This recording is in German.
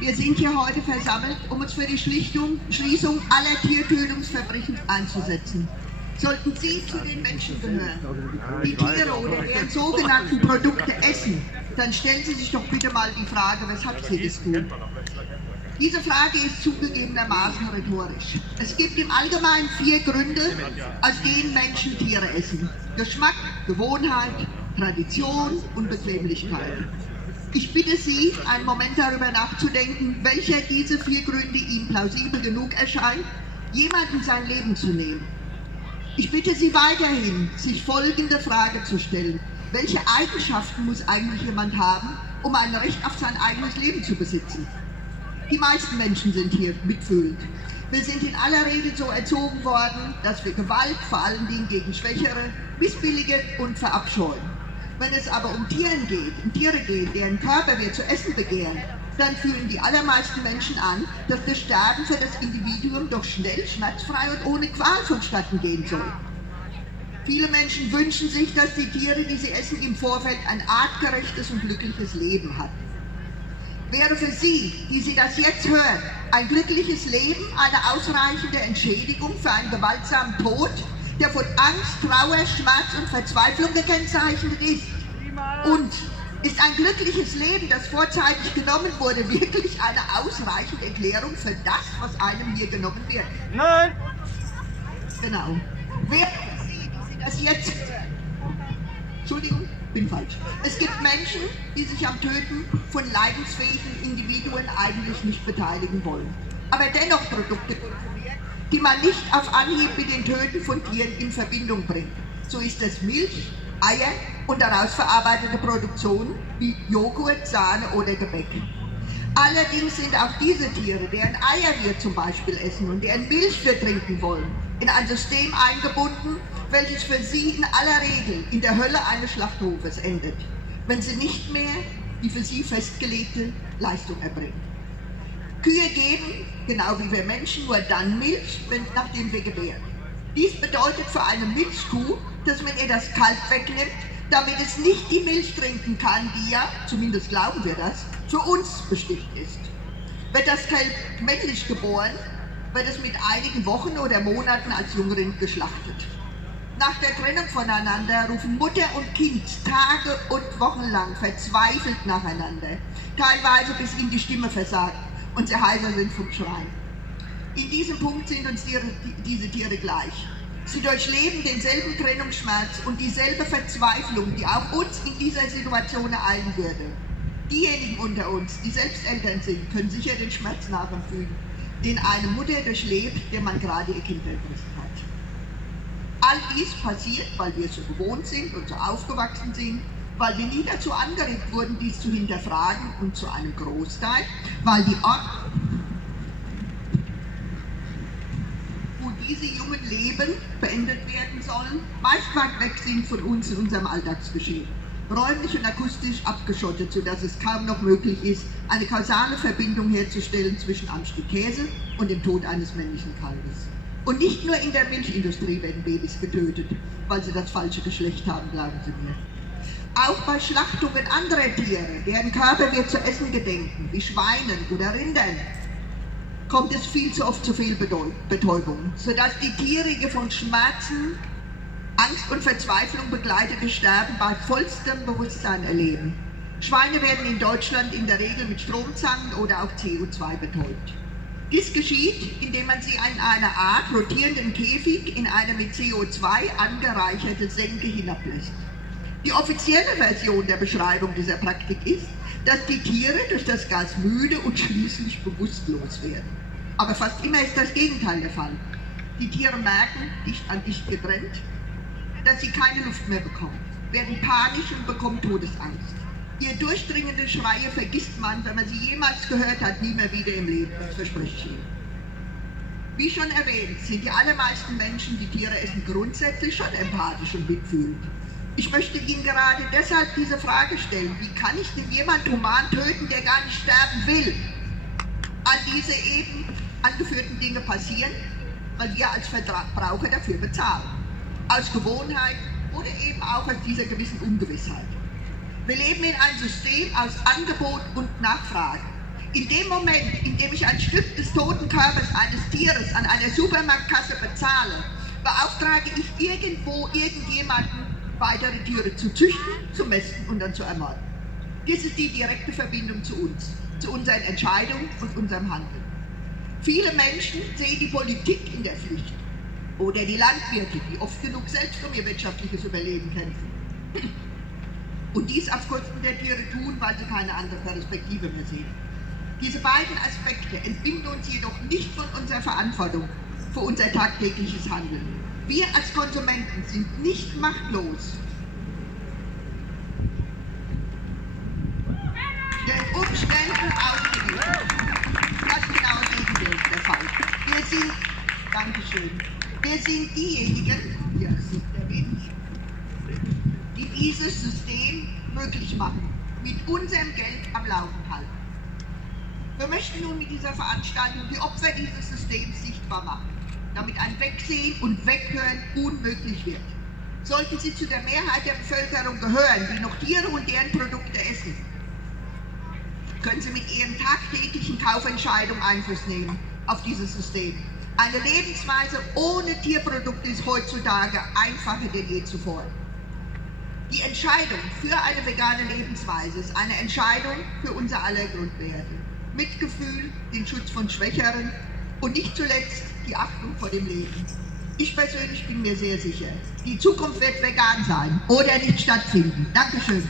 Wir sind hier heute versammelt, um uns für die Schließung aller Tiertötungsverbrechen einzusetzen. Sollten Sie zu den Menschen gehören, die Tiere oder deren sogenannten Produkte essen, dann stellen Sie sich doch bitte mal die Frage, weshalb Sie das tun. Diese Frage ist zugegebenermaßen rhetorisch. Es gibt im Allgemeinen 4 Gründe, aus denen Menschen Tiere essen: Geschmack, Gewohnheit, Tradition und Bequemlichkeit. Ich bitte Sie, einen Moment darüber nachzudenken, welcher dieser 4 Gründe Ihnen plausibel genug erscheint, jemandem sein Leben zu nehmen. Ich bitte Sie weiterhin, sich folgende Frage zu stellen: Welche Eigenschaften muss eigentlich jemand haben, um ein Recht auf sein eigenes Leben zu besitzen? Die meisten Menschen sind hier mitfühlend. Wir sind in aller Regel so erzogen worden, dass wir Gewalt, vor allen Dingen gegen Schwächere, missbilligen und verabscheuen. Wenn es aber um Tiere geht, deren Körper wir zu essen begehren, dann fühlen die allermeisten Menschen an, dass das Sterben für das Individuum doch schnell, schmerzfrei und ohne Qual vonstatten gehen soll. Viele Menschen wünschen sich, dass die Tiere, die sie essen, im Vorfeld ein artgerechtes und glückliches Leben hatten. Wäre für Sie, die Sie das jetzt hören, ein glückliches Leben eine ausreichende Entschädigung für einen gewaltsamen Tod, der von Angst, Trauer, Schmerz und Verzweiflung gekennzeichnet ist? Und ist ein glückliches Leben, das vorzeitig genommen wurde, wirklich eine ausreichende Erklärung für das, was einem hier genommen wird? Nein! Genau. Wäre für Sie, die Sie das jetzt hören, Entschuldigung, bin falsch. Es gibt Menschen, die sich am Töten von leidensfähigen Individuen eigentlich nicht beteiligen wollen, aber dennoch Produkte konsumieren, die man nicht auf Anhieb mit den Töten von Tieren in Verbindung bringt. So ist es Milch, Eier und daraus verarbeitete Produktionen wie Joghurt, Sahne oder Gebäck. Allerdings sind auch diese Tiere, deren Eier wir zum Beispiel essen und deren Milch wir trinken wollen, in ein System eingebunden, welches für sie in aller Regel in der Hölle eines Schlachthofes endet, wenn sie nicht mehr die für sie festgelegte Leistung erbringen. Kühe geben, genau wie wir Menschen, nur dann Milch, nachdem wir gebären. Dies bedeutet für eine Milchkuh, dass man ihr das Kalb wegnimmt, damit es nicht die Milch trinken kann, die ja, zumindest glauben wir das, für uns bestimmt ist. Wird das Kalb männlich geboren, wird es mit einigen Wochen oder Monaten als Jungrind geschlachtet. Nach der Trennung voneinander rufen Mutter und Kind Tage und Wochen lang verzweifelt nacheinander, teilweise bis ihnen die Stimme versagt und sie heiser sind vom Schreien. In diesem Punkt sind uns diese Tiere gleich. Sie durchleben denselben Trennungsschmerz und dieselbe Verzweiflung, die auch uns in dieser Situation ereilen würde. Diejenigen unter uns, die selbst Eltern sind, können sicher den Schmerz nachempfinden, den eine Mutter durchlebt, der man gerade ihr Kind entrissen hat. All dies passiert, weil wir es so gewohnt sind und so aufgewachsen sind, weil wir nie dazu angeregt wurden, dies zu hinterfragen, und zu einem Großteil, weil die Orte, wo diese jungen Leben beendet werden sollen, meist weit weg sind von uns in unserem Alltagsgeschehen. Räumlich und akustisch abgeschottet, sodass es kaum noch möglich ist, eine kausale Verbindung herzustellen zwischen einem Stück Käse und dem Tod eines männlichen Kalbes. Und nicht nur in der Milchindustrie werden Babys getötet, weil sie das falsche Geschlecht haben, glauben Sie mir. Auch bei Schlachtungen anderer Tiere, deren Körper wir zu essen gedenken, wie Schweinen oder Rindern, kommt es viel zu oft zu Fehlbetäubung, sodass die Tiere ihr von Schmerzen, Angst und Verzweiflung begleitete Sterben bei vollstem Bewusstsein erleben. Schweine werden in Deutschland in der Regel mit Stromzangen oder auch CO2 betäubt. Dies geschieht, indem man sie in einer Art rotierenden Käfig in eine mit CO2 angereicherte Senke hinablässt. Die offizielle Version der Beschreibung dieser Praktik ist, dass die Tiere durch das Gas müde und schließlich bewusstlos werden. Aber fast immer ist das Gegenteil der Fall. Die Tiere merken, dicht an dicht getrennt, dass sie keine Luft mehr bekommen, werden panisch und bekommen Todesangst. Ihr durchdringende Schreie vergisst man, wenn man sie jemals gehört hat, nie mehr wieder im Leben, das verspreche ich Ihnen. Wie schon erwähnt, sind die allermeisten Menschen, die Tiere essen, grundsätzlich schon empathisch und mitfühlend. Ich möchte Ihnen gerade deshalb diese Frage stellen: Wie kann ich denn jemanden human töten, der gar nicht sterben will? All diese eben angeführten Dinge passieren, weil wir als Verbraucher dafür bezahlen. Aus Gewohnheit oder eben auch aus dieser gewissen Ungewissheit. Wir leben in einem System aus Angebot und Nachfrage. In dem Moment, in dem ich ein Stück des toten Körpers eines Tieres an einer Supermarktkasse bezahle, beauftrage ich irgendwo irgendjemanden, weitere Tiere zu züchten, zu mästen und dann zu ermorden. Das ist die direkte Verbindung zu uns, zu unseren Entscheidungen und unserem Handeln. Viele Menschen sehen die Politik in der Pflicht oder die Landwirte, die oft genug selbst um ihr wirtschaftliches Überleben kämpfen. Und dies auf Kosten der Tiere tun, weil sie keine andere Perspektive mehr sehen. Diese beiden Aspekte entbinden uns jedoch nicht von unserer Verantwortung für unser tagtägliches Handeln. Wir als Konsumenten sind nicht machtlos den Umständen ausgeliefert. Das ist genau das Gegenteil der Fall. Wir sind, Dankeschön, wir sind diejenigen, hier sieht der Wind, die dieses System möglich machen, mit unserem Geld am Laufen halten. Wir möchten nun mit dieser Veranstaltung die Opfer dieses Systems sichtbar machen, damit ein Wegsehen und Weghören unmöglich wird. Sollten Sie zu der Mehrheit der Bevölkerung gehören, die noch Tiere und deren Produkte essen, können Sie mit Ihren tagtäglichen Kaufentscheidungen Einfluss nehmen auf dieses System. Eine Lebensweise ohne Tierprodukte ist heutzutage einfacher denn je zuvor. Die Entscheidung für eine vegane Lebensweise ist eine Entscheidung für unser aller Grundwerte. Mitgefühl, den Schutz von Schwächeren und nicht zuletzt die Achtung vor dem Leben. Ich persönlich bin mir sehr sicher, die Zukunft wird vegan sein oder nicht stattfinden. Dankeschön.